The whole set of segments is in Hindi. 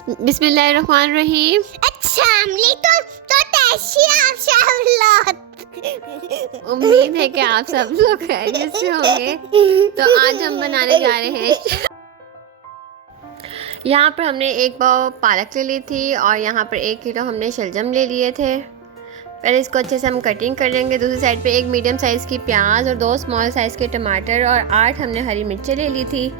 बिस्मिल्लाहिर्रहमानिर्रहीम। अच्छा अमली तो कैसी आप सब लोग। उम्मीद है कि आप सब लोग खैरियत से होंगे। तो आज हम बनाने जा रहे हैं यहाँ पर हमने एक पाव पालक ले ली थी और यहाँ पर 1 किलो हमने शलजम ले लिए थे। पहले इसको अच्छे से हम कटिंग कर लेंगे। दूसरी साइड पे 1 मीडियम साइज़ की प्याज और 2 स्मॉल साइज़ के टमाटर और 8 हमने हरी मिर्चें ले ली थी।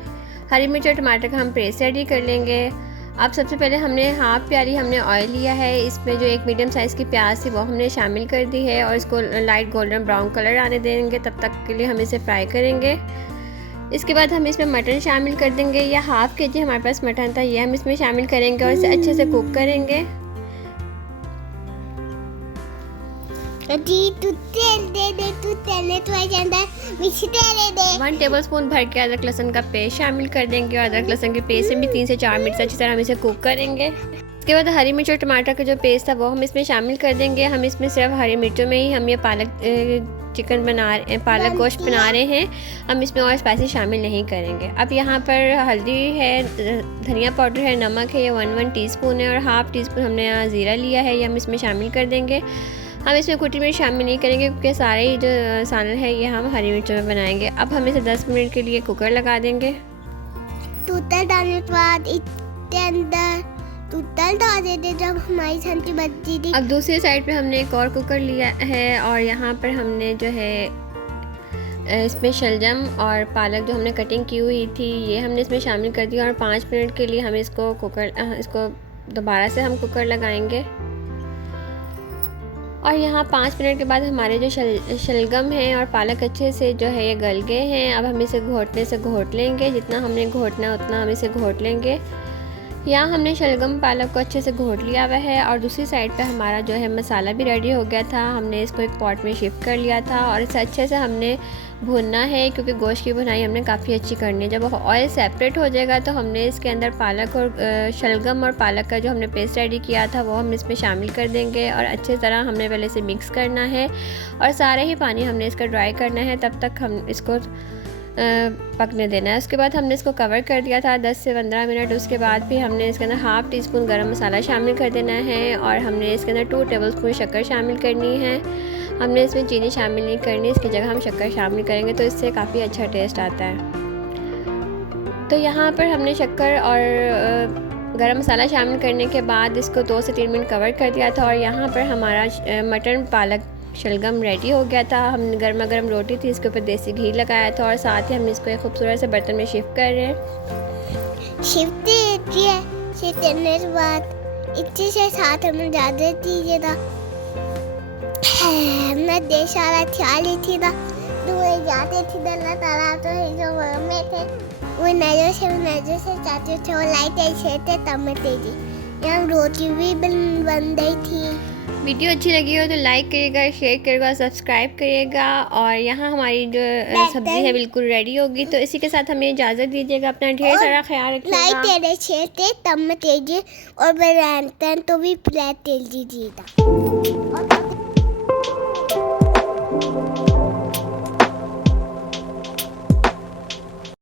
हरी मिर्च और टमाटर का हम पेस्ट रेडी कर लेंगे। अब सबसे पहले हमने हाफ़ प्याली हमने ऑयल लिया है। इसमें जो 1 मीडियम साइज़ की प्याज थी वो हमने शामिल कर दी है और इसको लाइट गोल्डन ब्राउन कलर आने देंगे। तब तक के लिए हम इसे फ्राई करेंगे। इसके बाद हम इसमें मटन शामिल कर देंगे। या हाफ़ केजी हमारे पास मटन था, ये हम इसमें शामिल करेंगे और इसे अच्छे से कुक करेंगे। तू तेल दे तू तेल तो अंदर मिर्ची तेल दे। 1 टेबलस्पून भर के अदरक लहसुन का पेस्ट शामिल कर देंगे और अदरक लहसुन के पेस्ट में भी 3 से 4 मिनट अच्छी तरह हम इसे कुक करेंगे। इसके बाद हरी मिर्च और टमाटर का जो पेस्ट था वो हम इसमें शामिल कर देंगे। हम इसमें सिर्फ हरी मिर्चों में ही हम ये पालक गोश्त बना रहे हैं। हम इसमें और स्पाइसी शामिल नहीं करेंगे। अब यहाँ पर हल्दी है, धनिया पाउडर है, नमक है, ये 1 टीस्पून है और हाफ़ टीस्पून हमने ज़ीरा लिया है, ये हम इसमें शामिल कर देंगे। हम इसमें कुटी मिर्च शामिल नहीं करेंगे क्योंकि सारे ही जो सालन है ये हम हरी मिर्चों में बनाएंगे। अब हम इसे 10 मिनट के लिए कुकर लगा देंगे। तूतल डालने के बाद इसके अंदर तूतल डाल देते जब हमारी सब्जी बची थी। अब दूसरी साइड पे हमने एक और कुकर लिया है और यहाँ पर हमने जो है इसमें शलजम और पालक जो हमने कटिंग की हुई थी ये हमने इसमें शामिल कर दिया और 5 मिनट के लिए हम इसको दोबारा से हम कुकर लगाएंगे। और यहाँ 5 मिनट के बाद हमारे जो शलगम हैं और पालक अच्छे से जो है ये गल गए हैं। अब हम इसे घोटने से घोट लेंगे, जितना हमने घोटना उतना हम इसे घोट लेंगे। यहाँ हमने शलगम पालक को अच्छे से घोट लिया हुआ है और दूसरी साइड पे हमारा जो है मसाला भी रेडी हो गया था। हमने इसको एक पॉट में शिफ्ट कर लिया था और इसे अच्छे से हमने भूनना है क्योंकि गोश्त की भुनाई हमने काफ़ी अच्छी करनी है। जब ऑयल सेपरेट हो जाएगा तो हमने इसके अंदर पालक और शलगम और पालक का जो हमने पेस्ट रेडी किया था वो हम इसमें शामिल कर देंगे और अच्छे तरह हमने पहले से मिक्स करना है और सारे ही पानी हमने इसका ड्राई करना है, तब तक हम इसको पकने देना है। उसके बाद हमने इसको कवर कर दिया था 10 से 15 मिनट। उसके बाद भी हमने इसके अंदर हाफ़ टीस्पून गरम मसाला शामिल कर देना है और हमने इसके अंदर 2 टेबलस्पून शक्कर शामिल करनी है। हमने इसमें चीनी शामिल नहीं करनी, इसकी जगह हम शक्कर शामिल करेंगे तो इससे काफ़ी अच्छा टेस्ट आता है। तो यहाँ पर हमने शक्कर और गरम मसाला शामिल करने के बाद इसको 2 से 3 मिनट कवर कर दिया था और यहाँ पर हमारा मटन पालक शलगम रेडी हो गया था। हमने गर्मा गर्म रोटी थी, इसके ऊपर देसी घी लगाया था और साथ ही हम इसको एक खूबसूरत से बर्तन में शिफ्ट कर रहे हैं। शिफ्ट करने के बाद इतने से साथ हमें ज़्यादा दीजिए था। मैं देश वाला ख्याल थी ना तो जाते थे अल्लाह ताला तो जो में थे वो नजर से चाहते थे वो लाइट ऐसे थे तब में तेजी यहाँ रोटी भी बन गई थी। वीडियो अच्छी लगी हो तो लाइक करिएगा, शेयर करिएगा, सब्सक्राइब करिएगा और यहाँ हमारी जो सब्ज़ी है बिल्कुल रेडी होगी। तो इसी के साथ हमें इजाज़त दीजिएगा। अपना ढेर सारा ख्याल रखिएगा। लाइक तेरे शेयर थे तब में तेजी और बनाते तो भी तेल दीजिएगा।